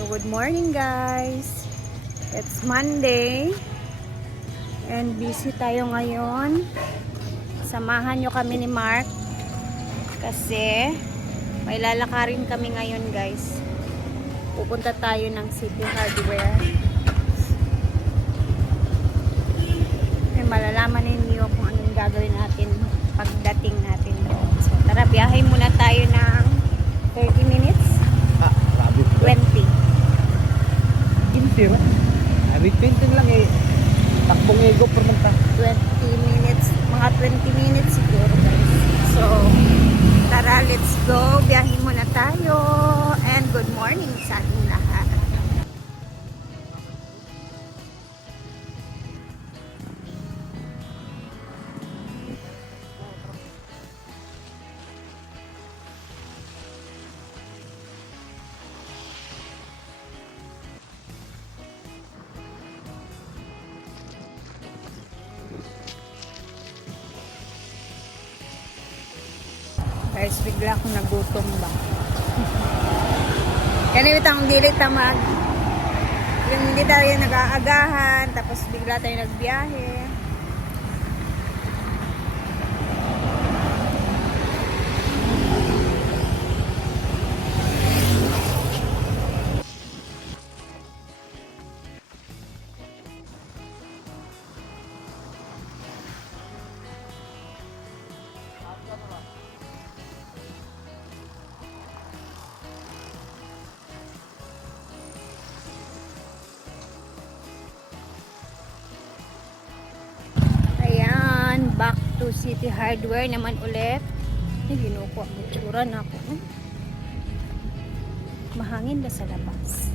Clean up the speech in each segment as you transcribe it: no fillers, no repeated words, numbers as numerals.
So good morning guys. It's Monday and busy tayo ngayon. Samahan nyo kami ni Mark kasi may lalakarin kami ngayon guys. Pupunta tayo ng City Hardware. And malalaman ninyo kung anong gagawin natin pagdating natin doon. So tara, biyahe muna tayo ng 30 minutes. 20. 15 ba? Habit 20 lang eh. Takbong ego per menta. 20 minutes. Mga 20 minutes siguro guys. So, tara, let's go. Biyahin muna tayo. And good morning sa ating lahat. Guys, bigla akong nagutom ba? Kanina itang dili tamag. Yung hindi tayo nag-aagahan, tapos bigla tayo nagbiyahe. Back to City Hardware naman ulit. Ginuko ang itsura na ako. Mahangin ba sa labas?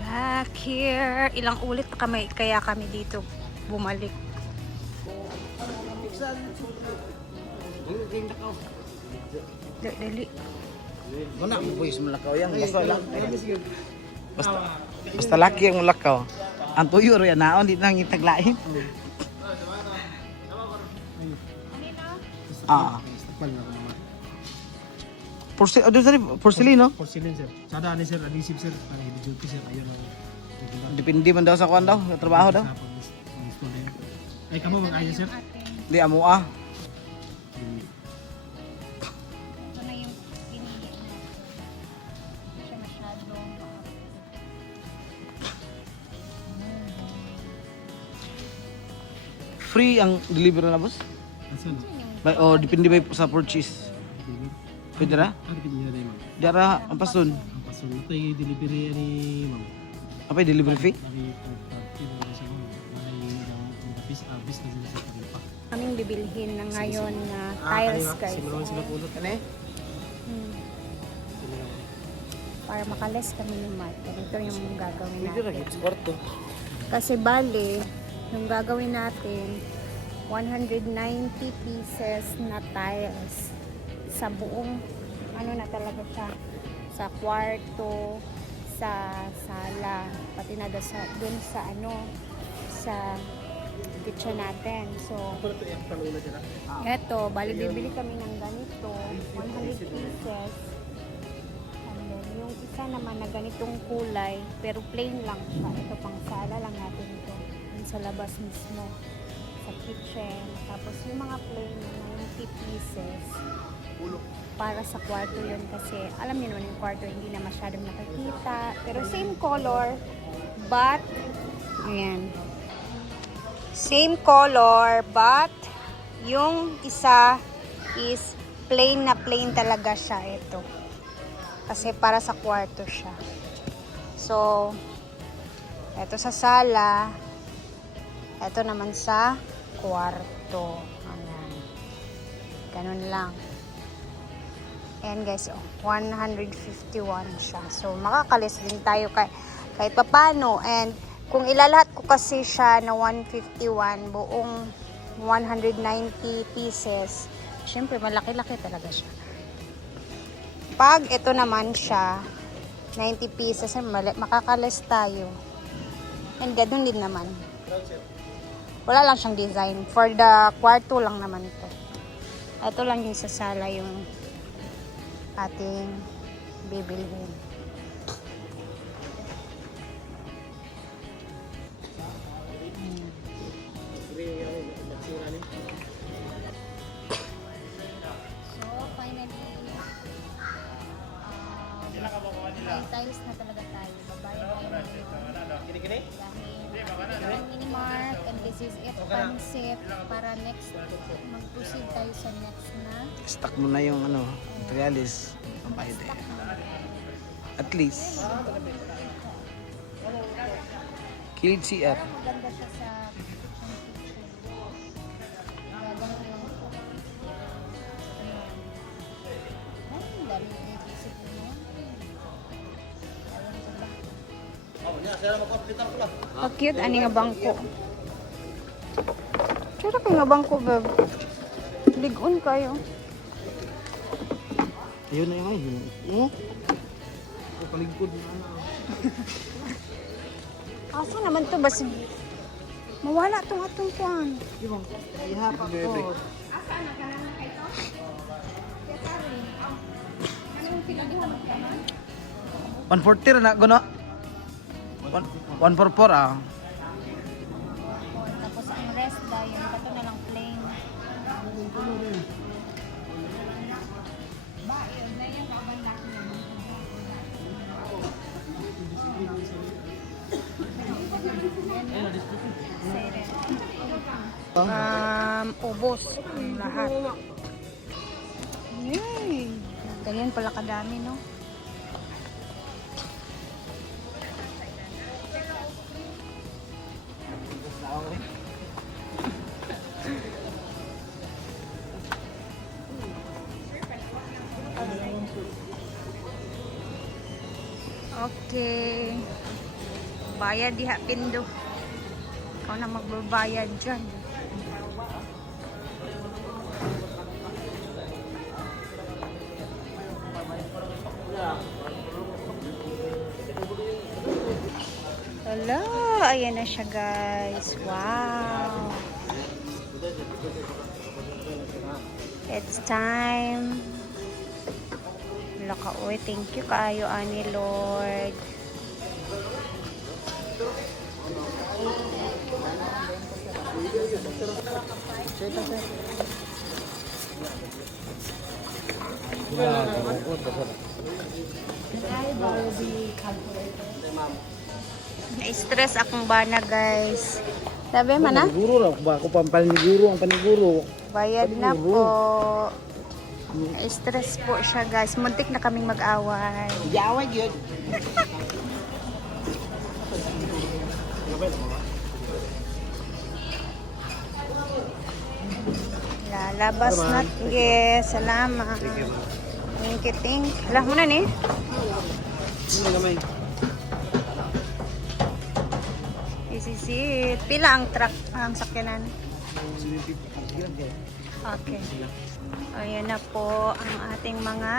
Back here. Ilang ulit pa kaya kami dito bumalik. Dali. Wala mo boys malakaw yan. Basta laki ang malakaw. Ang tuyo rin naon di nang itaglain. Porcelain no? Porcelain sir. Sada ani sir, adhesive sir, para duty sir ayon ang. Depende man daw sa kuan daw, sa trabaho daw. Ay kamo mag-ayo sir. Di amo ah. Free ang delivery na boss? Asan? O depende ba sa purchase? Pwede ra? Depende na ma'am. Diara ang pasun. Ang paso ito yung delivery ni ma'am. Apa yung delivery fee? Ari party na sa ma'am. May business na sa pagpa. Kaming bibilhin na ngayon na tiles guys. Sila pulot Kani? Para makales kami ni Mark. Ito yung gagawin Pwede ra natin. git kwarto. Kasi bali, yung gagawin natin, 190 pieces na tiles sa buong, ano na talaga siya, sa kwarto, sa sala, pati na sa, dun sa ano, sa kitchen natin. So, eto, bali bibili kami ng ganito, 100 pieces. And then, yung isa naman na ganitong kulay, pero plain lang siya. Ito pang sala lang natin ito. Dun sa labas mismo, sa kitchen. Tapos yung mga plain na 90 pieces, para sa kwarto yun kasi alam niyo naman yung kwarto hindi na masyadong nakikita. Pero same color, but, ayan. Same color, but, yung isa is plain na plain talaga siya ito. Kasi para sa kwarto siya. So, ito sa sala, ito naman sa kwarto. Ayan. Ganun lang. Ayan guys, 151 siya. So, makakalis din tayo kahit papano. And, kung ilalahat ko kasi siya na 151, buong 190 pieces, syempre malaki-laki talaga siya. Pag ito naman siya, 90 pieces, makakalis tayo. And ganun din naman. Wala lang siyang design. For the kwarto lang naman ito. Ito lang yung sa sala yung ating bibilhin. So, finally, may tiles na talaga tayo. Babayad tayo ngayon. Dahil mini-mart, and this is it, concept, para next, mag-proceed tayo sa next na. Stock mo na yung ano, materialis. Pampayad eh. At least. Kilid CR. Pero maganda siya sa kitchen. Gagawin lang ito. Ay, dami i-isip mo yan. How cute, ani nga bangko. Tsura kayo nga bangko, beb. Ligon kayo. Ayun na yung ay. Oh. Paligkod na ano. Asa naman to basi mawala tong atong kuan. Di ba? Ihapak ko. 140 na gono. 144 ah. Tapos ang rest dahil kato na lang plain. Ba, yun na yung kabandak niya. Ubos lahat. Yay! Ganyan pala kadami, no? Okay. Bayad diha pindo. Ikaw na magbabayad dyan. Hello, ayan na siya guys. Wow. It's time. Laka, oy, thank you kaayo ani Lord. Na-stress akong bana guys. Sabi man na? Paniguro ra ba ako paniguro ang paniguro. Bayad na po. Na-stress po siya guys. Muntik na kaming mag-away. Yaway gyud. Lalabas na. Yes, salamat. Thank you, thank you. Alam mo na ni? Hindi gamay. This is it. Pila ang truck, ang sakyanan? Okay. Ayan na po ang ating mga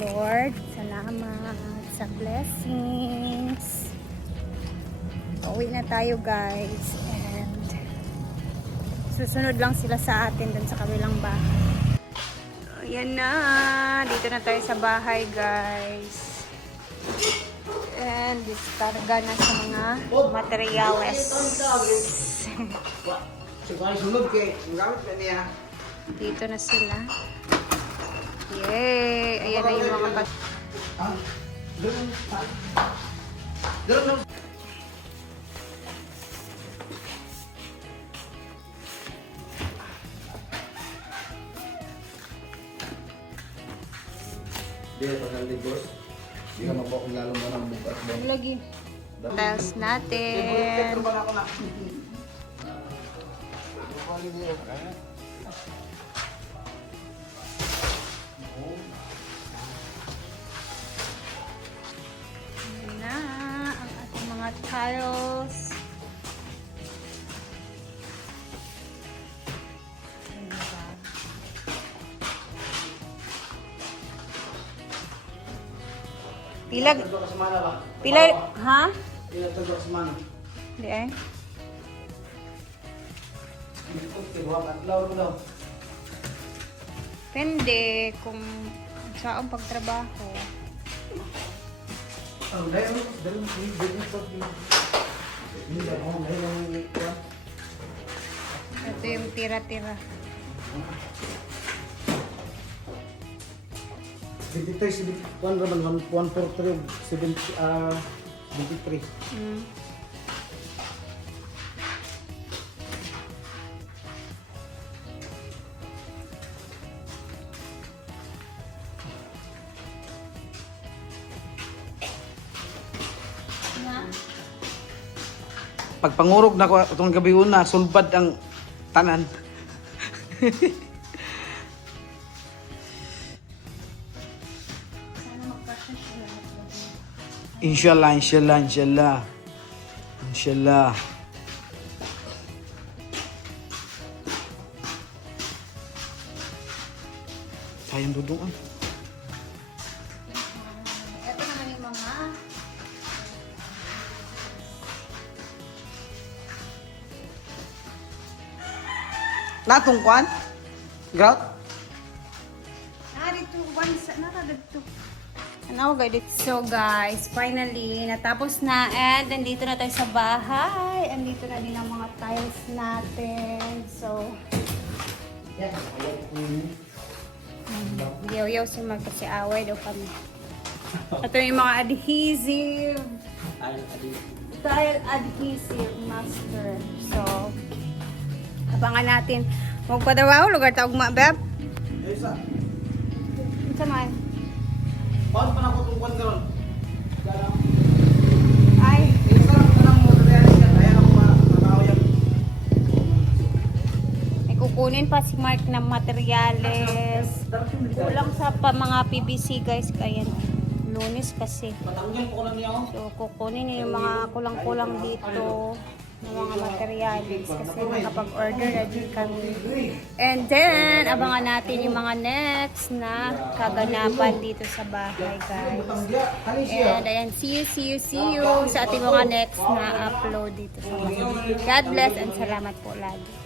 Lord, salamat sa blessings. Uwi na tayo guys. And susunod lang sila sa atin dun sa kabilang bahay. Ayan na. Dito na tayo sa bahay guys. And diskarga na sa mga materyales. Dito na sila. Yay! Ayan na yung mga bat. Lagi. Tiles natin. Ayan na ang ating mga tiles. Ayan ba? Pila, Tagdo ka semana ba? pila, ha? Pila tagdo ka semana. Di ay. Okay, huwag adlaw rin daw. Depende kung saan pagtrabaho. Ang dahil ito. Hindi ba ako dahil ang Ito yung tira-tira. 23, 1 raman, 143, 23. Mm. Pag pangurog na ko itong gabi una, sulbad ang tanan. Sana magkasya siya. Inshallah, inshallah, inshallah. Inshallah. Sayang dudungan. Ito naman yung mga Natong kwan? Grout? dito once dito. Ano guys? So guys, finally natapos na and nandito na tayo sa bahay. Andito na din ang mga tiles natin. So yaw-yaw si Mag kasi away daw kami. Ito yung mga adhesive. Tile adhesive master. So abangan natin. Magpadawaw lugar taog mabab. Isa. Isa man. Paano pa na ko itong kwan karon? Ay, Isa lang ka lang mo materialis yan. Kaya ako makakaoyan. may kukunin pa si Mark ng materyales. Kulang sa mga PVC guys. Kaya Lunes kasi. Patanggal po ko lang niya ako. So kukunin niya yung mga kulang-kulang dito ng mga materials kasi nakapag-order na din kami. And then, abangan natin yung mga next na kaganapan dito sa bahay guys. And ayan, see you sa ating mga next na upload dito sa bahay. God bless and salamat po lagi.